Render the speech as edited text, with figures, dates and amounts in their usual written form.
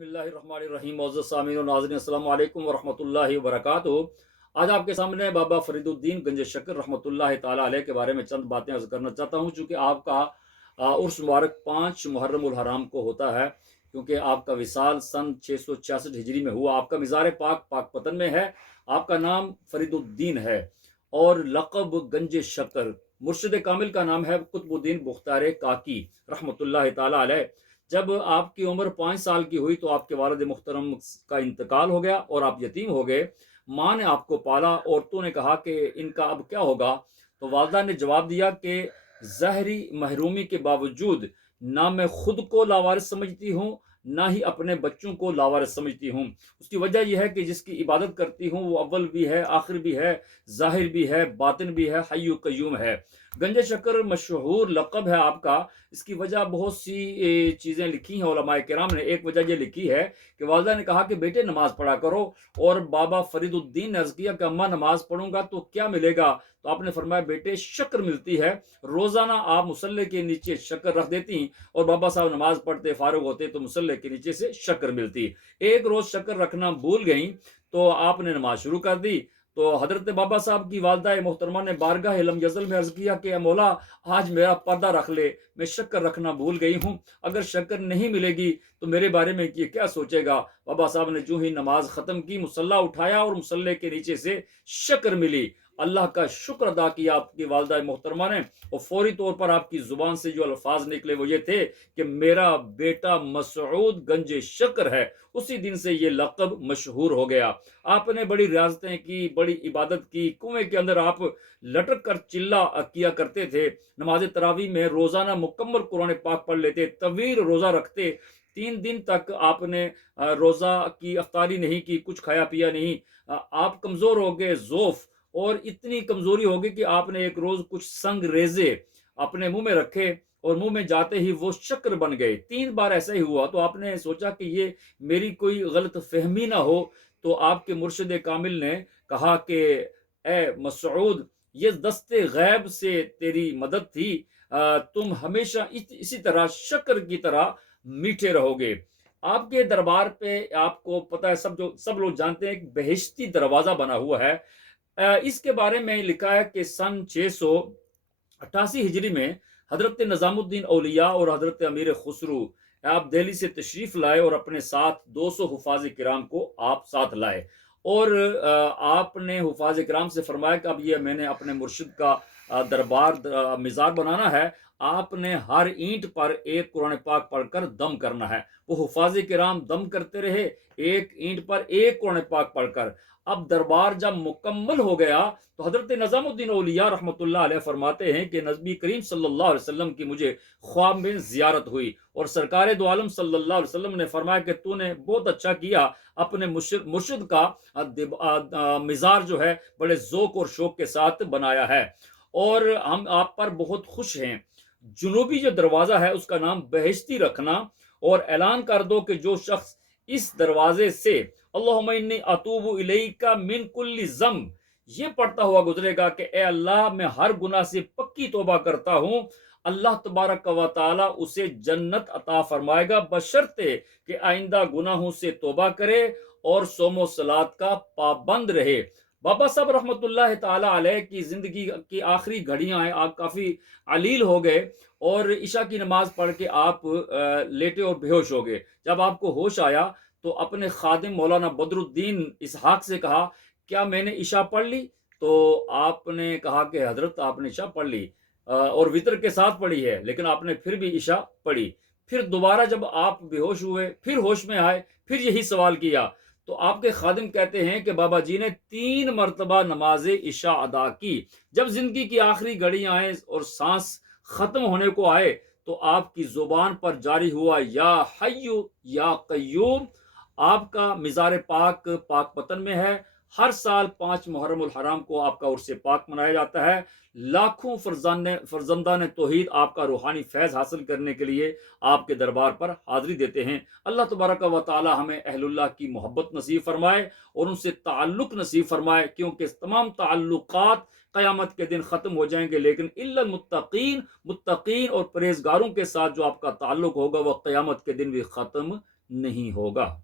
बिस्मिल्लाहिर्रहमानिर्रहीम। मोअज़्ज़ज़ सामीन और नाज़रीन, अस्सलामु अलैकुम वरहमतुल्लाहि वबरकातुहू। आज आपके सामने बाबा फरीदुद्दीन गंज शक्कर रहमतुल्लाहि ताला अलैह के बारे में चंद बातें अर्ज़ करना चाहता हूँ। चूँकि आपका उर्स मुबारक 5 मुहर्रमुल हराम को होता है, क्योंकि आपका विसाल सन 666 हिजरी में हुआ। आपका मिज़ार पाक पाकपतन में है। आपका नाम फरीदुद्दीन है और लक़ब गंज शक्कर। मुर्शिद कामिल का नाम है कुतुबुद्दीन बुख्तार काकी रहमतुल्लाहि ताला अलैह। जब आपकी उम्र 5 साल की हुई तो आपके वालिद मुहतरम का इंतकाल हो गया और आप यतीम हो गए। माँ ने आपको पाला। औरतों ने कहा कि इनका अब क्या होगा, तो वालदा ने जवाब दिया कि ज़ाहरी महरूमी के बावजूद ना मैं खुद को लावारिस समझती हूँ, ना ही अपने बच्चों को लावारिस समझती हूँ। उसकी वजह यह है कि जिसकी इबादत करती हूँ वो अव्वल भी है, आखिर भी है, ज़ाहिर भी है, बातिन भी है, हय्यु कय्यूम है। गंज शक्कर मशहूर लक़ब है आपका। इसकी वजह बहुत सी चीज़ें लिखी हैं उलमाए किराम ने। एक वजह ये लिखी है कि वालिदा ने कहा कि बेटे नमाज पढ़ा करो, और बाबा फरीदुद्दीन ने अर्ज़ किया कि अम्मा नमाज पढ़ूंगा तो क्या मिलेगा, तो आपने फरमाया बेटे शक्कर मिलती है। रोज़ाना आप मुसल्ले के नीचे शक्कर रख देती और बाबा साहब नमाज पढ़ते फारुग होते तो मुसल्ले के नीचे से शक्कर मिलती। एक रोज़ शक्कर रखना भूल गई तो आपने नमाज शुरू कर दी। तो हजरत बाबा साहब की वालदा मोहतरमा ने बारगाह इल्म यज़ल में अर्ज़ किया कि मौला आज मेरा पर्दा रख ले, मैं शक्कर रखना भूल गई हूँ। अगर शक्कर नहीं मिलेगी तो मेरे बारे में ये क्या सोचेगा। बाबा साहब ने जो ही नमाज ख़त्म की, मुसल्ला उठाया और मुसल्ले के नीचे से शक्कर मिली। अल्लाह का शुक्र अदा किया आपकी वालदा मोहतरमा ने, और फौरी तौर पर आपकी ज़ुबान से जो अल्फाज निकले वो ये थे कि मेरा बेटा मसऊद गंज शक्कर है। उसी दिन से ये लक़ब मशहूर हो गया। आपने बड़ी रियाजतें की, बड़ी इबादत की। कुएं के अंदर आप लटक कर चिल्ला किया करते थे। नमाज तरावी में रोज़ाना मुकम्मल कुरान पाक पढ़ लेते, तवील रोज़ा रखते। 3 दिन तक आपने रोज़ा की अफ्तारी नहीं की, कुछ खाया पिया नहीं। आप कमज़ोर हो गए, ज़ोफ़, और इतनी कमज़ोरी हो गई कि आपने एक रोज़ कुछ संग रेज़े अपने मुंह में रखे और मुंह में जाते ही वो शक्कर बन गए। 3 बार ऐसा ही हुआ। तो आपने सोचा कि ये मेरी कोई गलत फहमी ना हो। तो आपके मुर्शिद कामिल ने कहा कि ए मसऊद, ये दस्ते गैब से तेरी मदद थी। तुम हमेशा इसी तरह शक्कर की तरह मीठे रहोगे। आपके दरबार पे आपको पता है, सब लोग जानते हैं, एक बेहिश्ती दरवाजा बना हुआ है। इसके बारे में लिखा है कि सन 688 हिजरी में हजरत निजामुद्दीन औलिया और हजरत अमीर खुसरू आप दिल्ली से तशरीफ लाए और अपने साथ 200 हुफाज किराम को आप साथ लाए। और आपने हुफाज किराम से फरमाया कि अब ये मैंने अपने मुर्शिद का दरबार मिज़ार बनाना है। आपने हर ईंट पर एक कुरान पाक पढ़कर दम करना है। वो हुफाज किराम दम करते रहे, एक ईंट पर एक कुरान पाक पढ़कर। अब दरबार जब मुकम्मल हो गया तो हजरत निजामुद्दीन औलिया रहमतुल्लाह अलैह फरमाते हैं कि नबी करीम सल्लल्लाहु अलैहि वसल्लम की मुझे ख्वाब में जियारत हुई और सरकार दो आलम सल्लल्लाहु अलैहि वसल्लम ने फरमाया कि तूने बहुत अच्छा किया, अपने मुर्शिद का मिज़ार जो है बड़े ज़ौक़ और शौक़ के साथ बनाया है, और हम आप पर बहुत खुश हैं। जुनूबी जो दरवाज़ा है उसका नाम बहिश्ती रखना, और ऐलान कर दो कि जो शख्स इस दरवाजे से अल्लाहुम्मा इन्नी अतूबु इलैका मिन कुल्ली ज़म्ब ये पढ़ता हुआ गुजरेगा कि ए अल्लाह, मैं हर गुनाह से पक्की तौबा करता हूँ, अल्लाह तबारक व तआला उसे जन्नत अता फरमाएगा, बशर्ते कि आइंदा गुनाहों से तौबा करे और सोमो सलात का पाबंद रहे। बाबा साहब रहमतुल्लाह ताला अलैह की जिंदगी की आखिरी घड़ियां हैं। आप काफी अलील हो गए और ईशा की नमाज पढ़ के आप लेटे और बेहोश हो गए। जब आपको होश आया तो अपने खादिम मौलाना बदरुद्दीन इसहाक से कहा, क्या मैंने ईशा पढ़ ली? तो आपने कहा कि हजरत आपने ईशा पढ़ ली और वितर के साथ पढ़ी है, लेकिन आपने फिर भी ईशा पढ़ी। फिर दोबारा जब आप बेहोश हुए, फिर होश में आए, फिर यही सवाल किया। तो आपके खादिम कहते हैं कि बाबा जी ने 3 मरतबा नमाज ईशा अदा की। जब जिंदगी की आखिरी घड़ी आए और सांस खत्म होने को आए तो आपकी जुबान पर जारी हुआ या हय्यु या कय्यूम। आपका मिज़ार पाक पाकपतन में है। हर साल 5 मुहर्रमुल हराम को आपका उर्से पाक मनाया जाता है। लाखों फर्जंदान तौहीद आपका रूहानी फैज़ हासिल करने के लिए आपके दरबार पर हाज़िरी देते हैं। अल्लाह तबारक व तआला हमें अहलुल्लाह की मोहब्बत नसीब फरमाए और उनसे ताल्लुक़ नसीब फरमाए, क्योंकि तमाम ताल्लुक़ात क़यामत के दिन ख़त्म हो जाएंगे, लेकिन इल्लल मुत्तक़ीन और परहेज़गारों के साथ जो आपका ताल्लुक़ होगा वह क़यामत के दिन भी ख़त्म نہیں ہوگا۔